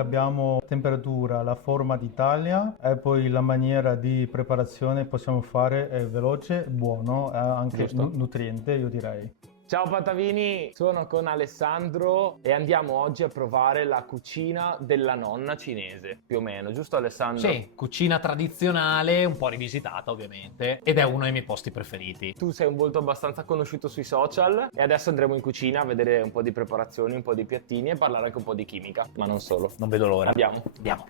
abbiamo temperatura, la forma d'Italia e poi la maniera di preparazione possiamo fare è veloce, buono, anche Giusto. nutriente, io direi. Ciao Patavini, sono con Alessandro e andiamo oggi a provare la cucina della nonna cinese, più o meno, giusto Alessandro? Sì, cucina tradizionale, un po' rivisitata ovviamente, ed è uno dei miei posti preferiti. Tu sei un volto abbastanza conosciuto sui social e adesso andremo in cucina a vedere un po' di preparazioni, un po' di piattini e parlare anche un po' di chimica, ma non solo. Non vedo l'ora. Andiamo. Andiamo.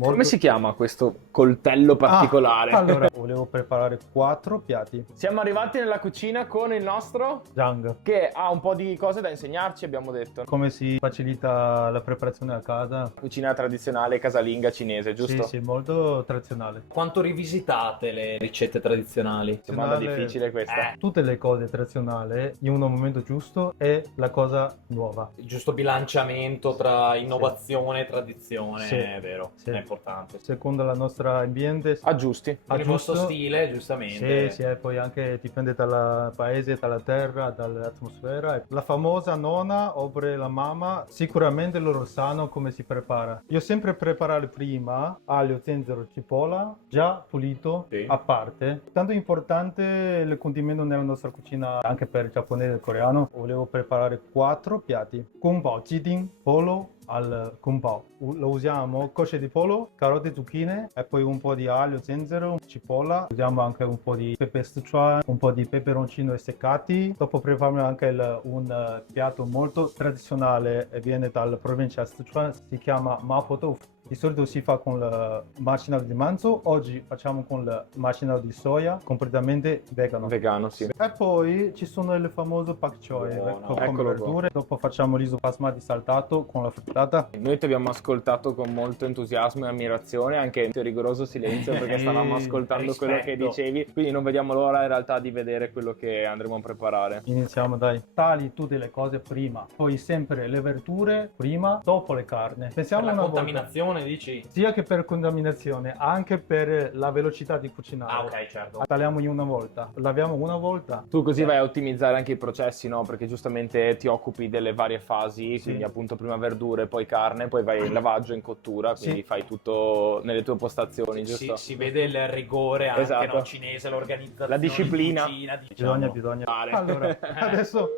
Come si chiama questo coltello particolare? Allora, volevo preparare 4 piatti. Siamo arrivati nella cucina con il nostro Zhang. che ha un po' di cose da insegnarci, abbiamo detto. Come si facilita la preparazione a casa? Cucina tradizionale casalinga cinese, giusto? Sì, molto tradizionale. Quanto rivisitate le ricette tradizionali? Domanda Tradizionale- difficile questa. Tutte le cose tradizionali in un momento giusto è la cosa nuova. Il giusto bilanciamento tra innovazione e tradizione, Sì. è vero, Sì. è importante. Secondo la nostra ambiente Aggiusti. Con il vostro giusto. stile, giustamente. Sì, e poi anche dipende dal paese, dalla terra, dall'atmosfera. La famosa nonna oppure la mamma, sicuramente loro sanno come si prepara. Io sempre preparare prima aglio, zenzero, cipolla, già pulito, Sì. a parte. Tanto importante il condimento nella nostra cucina, anche per il giapponese e il coreano. Volevo preparare 4 piatti. Kung Pao Jidin, pollo al Kung Pao. Lo usiamo cosce di pollo, carote, zucchine e poi un po' di aglio, zenzero, cipolla. Usiamo anche un po' di pepe Sichuan, un po' di peperoncino essiccati. Dopo prepariamo anche un piatto molto tradizionale e viene dalla provincia di Sichuan, si chiama Mapo Tofu. Di solito si fa con il macinato di manzo, oggi facciamo con il macinato di soia, completamente vegano. Vegano, sì. E poi ci sono il famoso pak choi Buono. come Eccolo qua. verdure. Dopo facciamo riso basmati saltato con la frittata. Noi ti abbiamo ascoltato con molto entusiasmo e ammirazione, anche in rigoroso silenzio perché stavamo ascoltando quello che rispetto. dicevi, quindi non vediamo l'ora in realtà di vedere quello che andremo a preparare. Iniziamo dai. Tagli tutte le cose prima, poi sempre le verdure prima, dopo le carni. Per Pensiamo la una volta. contaminazione, dici? Sia che per contaminazione, anche per la velocità di cucinare. Ah, ok, certo. Tagliamo in una volta, laviamo una volta. Tu così vai a ottimizzare anche i processi, no? Perché giustamente ti occupi delle varie fasi, Sì. quindi appunto prima verdure, poi carne, poi vai in lavaggio, in cottura, quindi Sì. fai tutto nelle tue postazioni, Si, giusto? si vede il rigore anche Esatto. no, cinese, l'organizzazione, La disciplina. in cucina, diciamo. Bisogna. Fare. Allora, adesso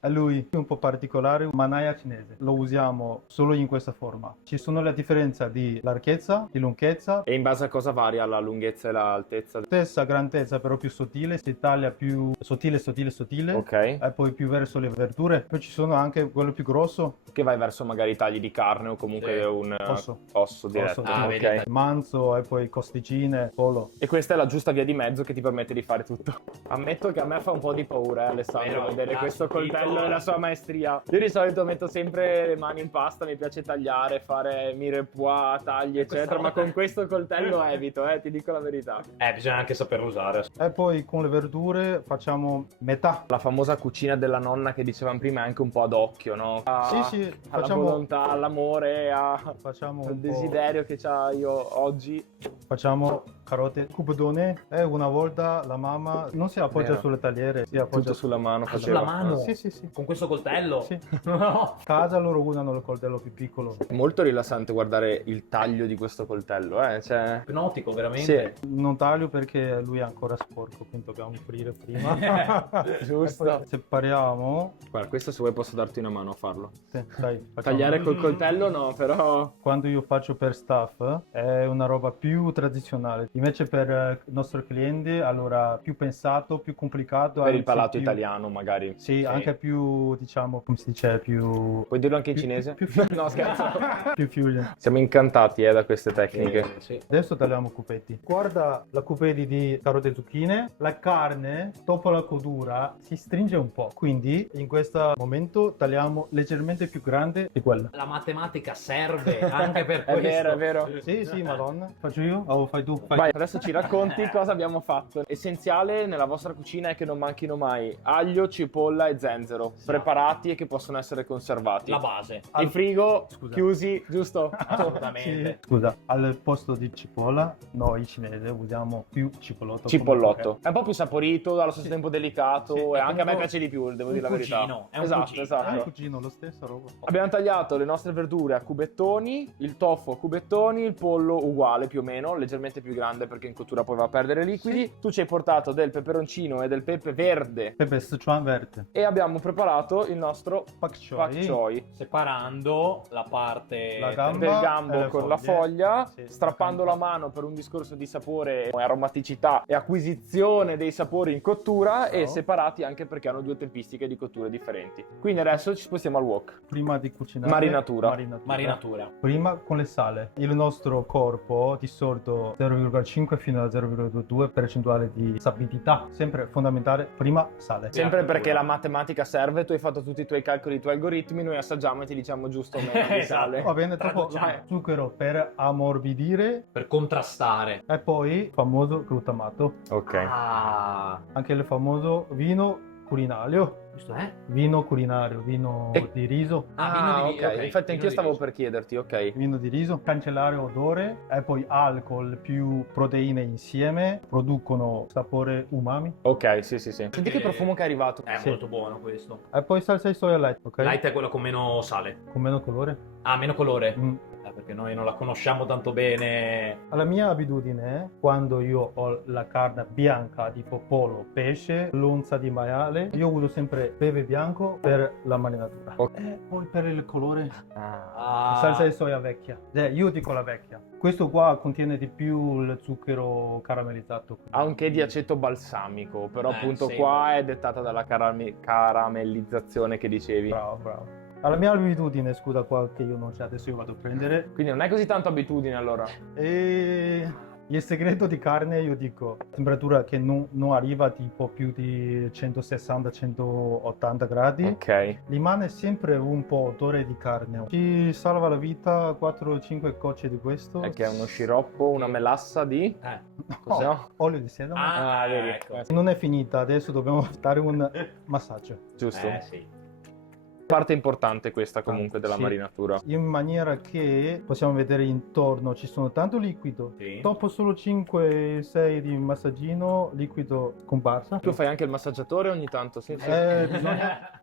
a lui un po' particolare, mannaia cinese. Lo usiamo solo in questa forma. Ci sono le differenze di larghezza, di lunghezza. E in base a cosa varia la lunghezza e l'altezza? Stessa grandezza però più sottile, si taglia più sottile. Ok. E poi più verso le verdure. Poi ci sono anche quello più grosso, Che vai verso magari tagli di carne o comunque Sì. un Osso. diretto. Ah, ok. vedi. manzo e poi costicine, pollo. E questa è la giusta via di mezzo che ti permette di fare tutto. Ammetto che a me fa un po' di paura, Alessandro, Vero, vedere l'ha questo subito. coltello e la sua maestria. Io di solito metto sempre le mani in pasta, mi piace tagliare, fare mirepoix, tagli, eccetera, ma con questo coltello evito, ti dico la verità. Bisogna anche saperlo usare. E poi con le verdure facciamo metà. La famosa cucina della nonna che dicevamo prima è anche un po' ad occhio, no? Sì, Alla facciamo, volontà, all'amore, facciamo al un po'. desiderio che c'ho io oggi. Facciamo carote, cubodone e una volta la mamma non si appoggia Vero. sulle tagliere, si appoggia Tutto sulla mano Ah, faceva. sulla mano? Sì. Con questo coltello? Sì. No. Casa loro usano il coltello più piccolo. È molto rilassante guardare il taglio di questo coltello, Cioè... Ipnotico, veramente. Sì, Non taglio perché lui è ancora sporco, quindi dobbiamo pulire prima. giusto. E poi separiamo. Guarda, questo se vuoi posso darti una mano a farlo. Sì, dai, facciamo. Tagliare col coltello no, però... Quando io faccio per staff è una roba più tradizionale. Invece per i nostri clienti, allora più pensato, più complicato. Per il anzi, palato più- italiano magari. Sì, anche più, diciamo, come si dice, più... Puoi dirlo anche in più- cinese? più- No, scherzo. più fusion. Siamo incantati da queste tecniche. Sì. Adesso tagliamo cubetti. Guarda la cubetti di carote e zucchine. La carne, dopo la cottura, si stringe un po'. Quindi in questo momento tagliamo leggermente più grande di quella. La matematica serve anche per È questo. vero, è vero. Sì, madonna. Faccio io? O fai tu? Fai. Vai, adesso ci racconti cosa abbiamo fatto. Essenziale nella vostra cucina è che non manchino mai aglio, cipolla e zenzero, Sì. preparati e che possono essere conservati. La base. In frigo, Scusa. chiusi, giusto? Assolutamente. Sì. Scusa, al posto di cipolla, noi cinesi usiamo più cipollotto. Cipollotto. È un po' più saporito, allo stesso tempo delicato Sì, e è anche a me comunque piace di più, devo un dire la verità. cugino, è un esatto, cugino. esatto. È un cugino, lo stesso roba. Abbiamo tagliato le nostre verdure a cubettoni, il tofu a cubettoni, il pollo uguale più o meno, leggermente più grande perché in cottura poi va a perdere liquidi. Tu ci hai portato del peperoncino e del pepe verde Pepe Sichuan verde. e abbiamo preparato il nostro Pak choi. pak choi. Separando la parte La gamba. Del e gambo le con la foglie. foglia, Sì, strappando la la mano per un discorso di sapore, aromaticità e acquisizione dei sapori in cottura e Bravo. separati anche perché hanno due tempistiche di cotture differenti. Quindi adesso ci spostiamo al wok. Prima di cucinare. Marinatura. marinatura. Prima con le sale. Il nostro corpo di solito 0,5 fino a 0,2 percentuale di sapidità. Sempre fondamentale, prima sale. Sempre perché la matematica serve, tu hai fatto tutti i tuoi calcoli, i tuoi algoritmi, noi assaggiamo e ti diciamo giusto o meno di Esatto. sale. Va bene, dopo Traduciamo. zucchero per ammorbidire Per contrastare. e poi famoso glutamato. Ok. Ah, Anche il famoso vino culinario. giusto, eh? Vino culinario, vino E- di riso. Vino di ok. ok, Infatti vino anch'io di stavo riso. per chiederti, ok. Vino di riso, cancellare odore e poi alcol più proteine insieme producono sapore umami. Ok, sì, sì, sì. Senti che profumo che è arrivato. È Sì. molto buono questo. E poi salsa di soia light, ok? Light è quello con meno sale. Con meno colore. Ah, meno colore. Mm. Perché noi non la conosciamo tanto bene. La mia abitudine, quando io ho la carne bianca, tipo pollo, pesce, l'onza di maiale, io uso sempre pepe bianco per la marinatura. Ok. E poi per il colore, Ah, salsa di soia vecchia. Io dico la vecchia. Questo qua contiene di più il zucchero caramellizzato. Ha un che di aceto balsamico, però appunto sì. qua è dettata dalla caramellizzazione che dicevi. Bravo, bravo. La mia abitudine, scusa qua che io non c'è, adesso io vado a prendere. Quindi non è così tanto abitudine allora. E il segreto di carne, io dico, temperatura che non arriva tipo più di 160-180 gradi. Ok. Rimane sempre un po' odore di carne. Ci salva la vita 4-5 gocce di questo. È che è uno sciroppo, una melassa di... Cos'è? No, olio di sedano. Ah, vedi. ecco. Non è finita, adesso dobbiamo fare un massaggio. Giusto. Sì. Parte importante questa comunque della Sì. marinatura. In maniera che possiamo vedere intorno ci sono tanto liquido. Sì. Dopo solo 5-6 di massaggino, liquido scomparsa. Tu fai anche il massaggiatore ogni tanto, sì? Sì.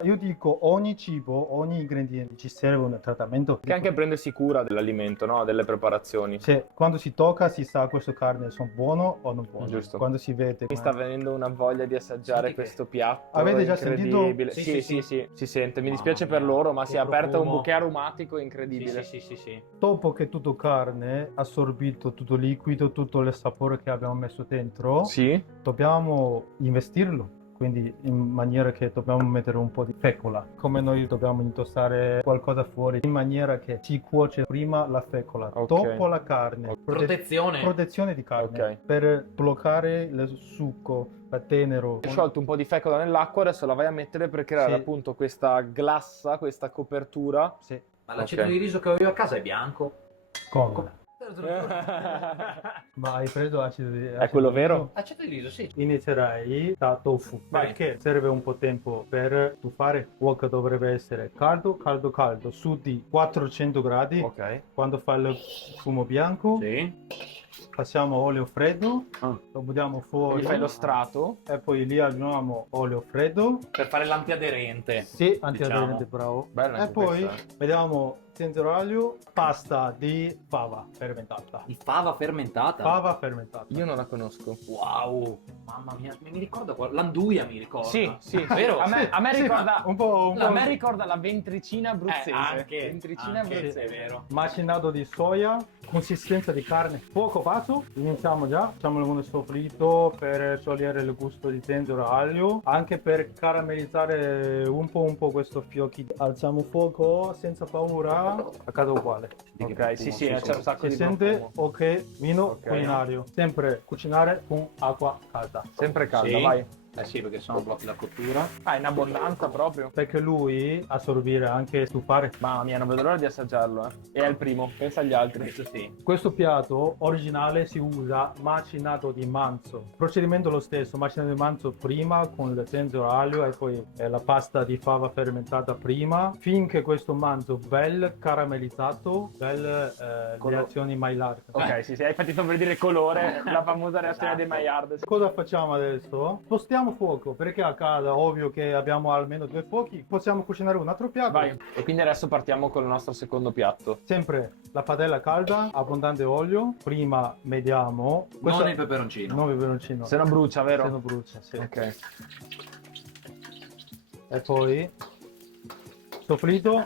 Io dico ogni cibo, ogni ingrediente ci serve un trattamento. Che anche prendersi cura dell'alimento, no? Delle preparazioni. Cioè, quando si tocca si sa questo carne sono buono o non buono. Giusto. Quando si vede. Mi sta venendo una voglia di assaggiare Senti che- questo piatto. Avete già incredibile. sentito? Sì, Sì, sì, sì, sì, si sente. Mi Mamma dispiace per mia, loro, ma che si è aperto un profumo. bouquet aromatico incredibile. Sì. Dopo che tutto carne ha assorbito tutto il liquido, tutto il sapore che abbiamo messo dentro, Sì? dobbiamo investirlo. Quindi in maniera che dobbiamo mettere un po' di fecola. Come noi dobbiamo intostare qualcosa fuori in maniera che si cuoce prima la fecola, Ok. dopo la carne. Protezione. Protezione di carne. Ok. Per bloccare il succo, la tenero. Hai sciolto un po' di fecola nell'acqua, adesso la vai a mettere per creare Sì. appunto questa glassa, questa copertura. Sì. Ma l'aceto Ok. di riso che ho io a casa è bianco. Come? Ma hai preso acido di È quello vero? Aceto di riso, sì. Inizierai da tofu. Vai. Perché serve un po' tempo per tufare. Wok dovrebbe essere caldo, su di 400 gradi. Ok. Quando fa il fumo bianco, Sì. passiamo olio freddo, Ah. lo buttiamo fuori Gli fai lo strato. e poi lì aggiungiamo olio freddo. Per fare l'antiaderente. Sì, antiaderente, Diciamo. bravo. Bella E anche poi questa, vediamo zenzero aglio, pasta di fava fermentata. Di fava fermentata. Fava fermentata. Io non la conosco. Wow. Mamma mia, mi ricorda l'anduia, mi ricorda. Sì, sì. Vero? A me Sì, ricorda... un po'. A me ricorda la ventricina abruzzese. Anche, Ventricina anche, abruzzese. è vero. Macinato di soia, consistenza di carne, fuoco basso. Iniziamo già, facciamo un soffritto per sciogliere il gusto di zenzero aglio, anche per caramellizzare un po' questo fiocchi. Alziamo fuoco senza paura, accade uguale. Ok, sì, sì, c'è un sacco Si di sente? profumo. Ok, vino Ok. culinario. Sempre cucinare con acqua calda. Sempre calda, Sì. vai. Eh sì, perché sennò blocchi la cottura. Ah, in abbondanza proprio. Perché lui assorbire anche stufare. Mamma mia, non vedo l'ora di assaggiarlo, E è il primo, pensa agli altri. Questo sì. Questo piatto originale si usa macinato di manzo. Procedimento lo stesso, macinato di manzo prima con il zenzero aglio e poi la pasta di fava fermentata prima, finché questo manzo bel caramellizzato, bel reazioni Maillard. Ok, sì, hai fatto per dire colore, la famosa reazione dei Maillard. Cosa facciamo adesso? Spostiamo fuoco, perché a casa ovvio che abbiamo almeno 2 fuochi, possiamo cucinare un altro piatto. Vai, e quindi adesso partiamo con il nostro secondo piatto. Sempre la padella calda, abbondante olio, prima mediamo. Non il peperoncino. Non il peperoncino. Se no brucia, vero? Se non brucia, sì. Ok. E poi soffritto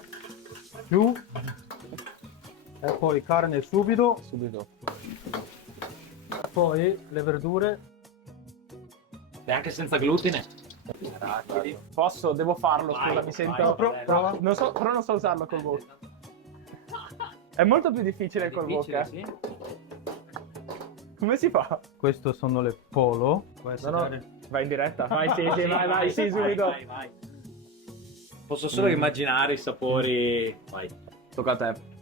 più e poi carne subito, Subito. poi le verdure. E anche senza glutine. Posso? Devo farlo, scusa, Vai, mi sento... vai, Pro- vai. prova. Non so, però non so usarlo col bocca. È molto più difficile col Difficile, bocca. sì. Come si fa? Queste sono le polo. Può No, essere- no, vai in diretta. Vai, sì, sì, vai, sì, subito. Vai. Posso solo immaginare i sapori. Vai. Tocca a te.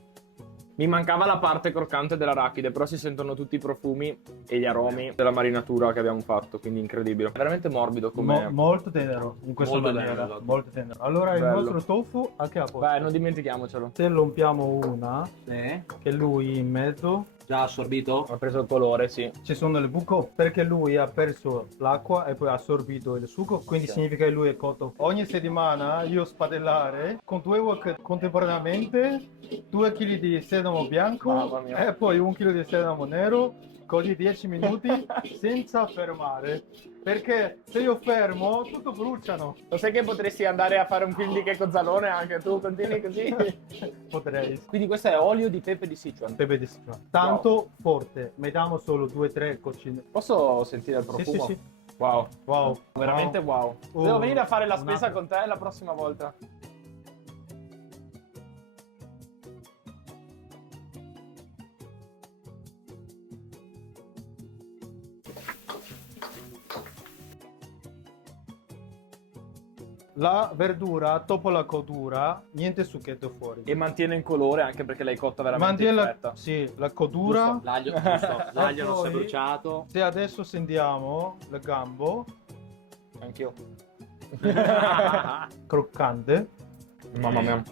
Mi mancava la parte croccante dell'arachide, però si sentono tutti i profumi e gli aromi della marinatura che abbiamo fatto, quindi incredibile. È veramente morbido come... molto tenero in questa Molto maniera. tenero, esatto. Molto tenero. Allora Bello. il nostro tofu anche a posto. Beh, non dimentichiamocelo. Se lo rompiamo una, Sì. che lui in mezzo, Già assorbito? Ha preso il colore, sì. ci sono le buco, perché lui ha perso l'acqua e poi ha assorbito il succo, quindi Sì. significa che lui è cotto. Ogni settimana io spadellare con 2 wok contemporaneamente, 2 kg di sedano bianco Mamma mia. e poi 1 kg di sedano nero, così 10 minuti senza fermare. Perché se io fermo, tutto bruciano. Lo sai che potresti andare a fare un film di Checco Zalone anche tu? Continui così? Potrei. Quindi questo è olio di pepe di Sichuan. Pepe di Sichuan. Tanto forte, mettiamo solo 2-3 cucine. Posso sentire il Sì, profumo? sì, sì. Wow. Wow. Veramente wow. Oh, Devo venire a fare la un spesa altro. con te la prossima volta. La verdura, dopo la cottura, niente succhetto fuori. E mantiene il colore anche perché l'hai cotta veramente in Mantiene fretta. sì, la cottura. Giusto, l'aglio, giusto. L'aglio non si è poi- bruciato. Se adesso sentiamo il gambo Anch'io. croccante, Mamma mia.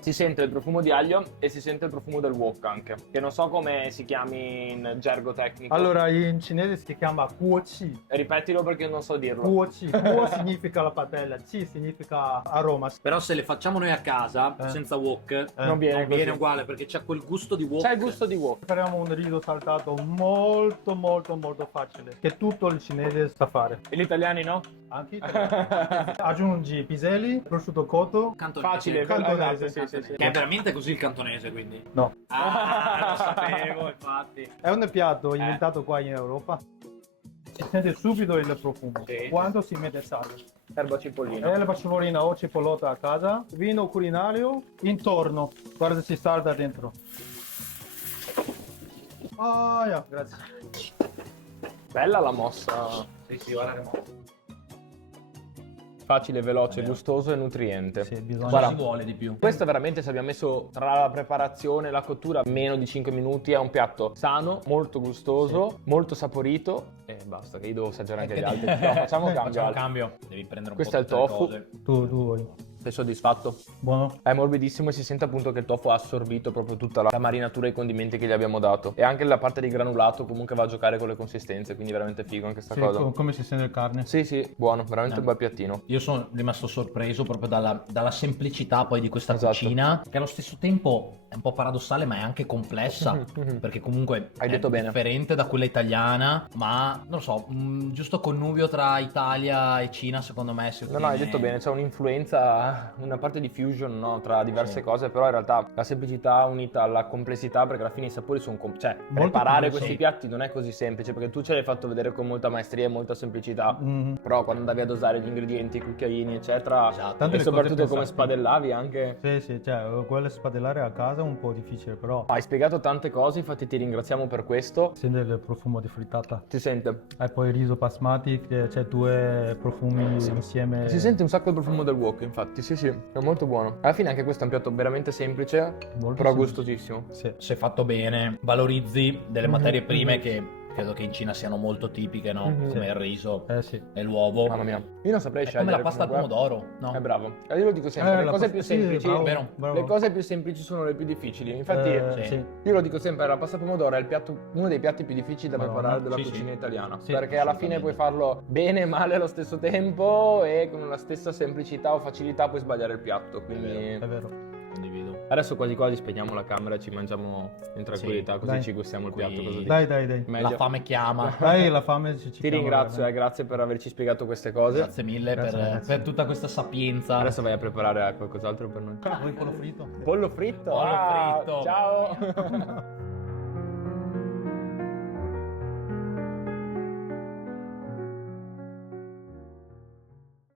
Si sente il profumo di aglio e si sente il profumo del wok anche. Che non so come si chiami in gergo tecnico. allora in cinese si chiama guoqi. Ripetilo perché non so dirlo. Guoqi. Guo significa la padella, ci significa aroma. Però se le facciamo noi a casa, Eh. senza wok, Non viene non così. viene uguale perché c'è quel gusto di wok. C'è il gusto di wok. Prepariamo un riso saltato molto molto molto facile, che tutto il cinese sa fare. E gli italiani no? Anche italiano. Aggiungi piselli, prosciutto cotto. Cantonese. Facile, Cantonese, esatto, sì, sì, sì. Che è veramente così il cantonese, quindi. No, Ah, lo sapevo, infatti. è un piatto inventato qua in Europa. Si sente subito il profumo Sì. quando si mette sale. Erba cipollina. E la cipollina o cipollota a casa, vino culinario intorno, guarda si salda dentro. Ah, yeah, grazie. Bella la mossa. Sì, guarda che mo. Facile, veloce, gustoso e nutriente. Sì, bisogna. Guarda. Cosa si vuole di più? Questo veramente, se abbiamo messo tra la preparazione e la cottura meno di 5 minuti, è un piatto sano, molto gustoso, molto saporito e basta, che io devo assaggiare anche gli altri. No, facciamo cambio. Facciamo Ale. cambio. Devi prendere un Questo po' è il tutte le tofu. cose. Tu vuoi. Sei soddisfatto? Buono? È morbidissimo e si sente appunto che il tofu ha assorbito proprio tutta la marinatura e i condimenti che gli abbiamo dato. E anche la parte di granulato comunque va a giocare con le consistenze, quindi veramente figo anche sta Sì, cosa. come si sente il carne? Sì, sì, buono, veramente un bel piattino. Io sono rimasto sorpreso proprio dalla semplicità poi di questa Esatto. cucina, che allo stesso tempo è un po' paradossale, ma è anche complessa, perché comunque Hai è detto bene. differente da quella italiana, ma non lo so, un giusto connubio tra Italia e Cina secondo me si No, hai ottiene. detto bene, c'è un'influenza, una parte di fusion, no, tra diverse Sì. cose, però in realtà la semplicità unita alla complessità, perché alla fine i sapori sono cioè, preparare complessi. questi piatti non è così semplice, perché tu ce l'hai fatto vedere con molta maestria e molta semplicità. Mhm. Però quando andavi a dosare gli ingredienti, i cucchiaini, eccetera, Esatto. Tante e le soprattutto cose come pensate. spadellavi anche. Sì, sì, cioè, quelle spadellare a casa casa è un po' difficile, però Hai spiegato tante cose, infatti ti ringraziamo per questo. sente il profumo di frittata. Si sente. E poi il riso basmati, che c'è due profumi insieme. Si sente un sacco il profumo del wok, infatti, sì, è molto buono. Alla fine anche questo è un piatto veramente semplice, Molto però semplice. gustosissimo. Sì. Se fatto bene, valorizzi delle Mhm, materie prime mhm. che credo che in Cina siano molto tipiche, no? Mhm. Come il riso Sì. e l'uovo. Mamma mia, io non saprei È scegliere. come la pasta al comunque. pomodoro, no? Bravo. Io lo dico sempre, le la cose pasta- più sì, semplici, bravo, vero? bravo. le cose più semplici sono le più difficili. Infatti, sì. io lo dico sempre, la pasta al pomodoro è uno dei piatti più difficili da Madonna, preparare della sì, cucina sì. italiana. Sì, perché alla fine puoi farlo bene e male allo stesso tempo e con la stessa semplicità o facilità puoi sbagliare il piatto. Quindi È vero. Condivido. adesso quasi quasi spegniamo la camera e ci mangiamo in tranquillità, così dai. ci gustiamo il Qui- piatto. Cosa dici? Dai. Meglio. La fame chiama. Dai, la fame ci Ti chiama, ringrazio, veramente. grazie per averci spiegato queste cose. Grazie mille Grazie, per, ragazzi. per tutta questa sapienza. Adesso vai a preparare qualcos'altro per noi. Vuoi pollo fritto? Pollo fritto? Pollo Ah, fritto. Ciao!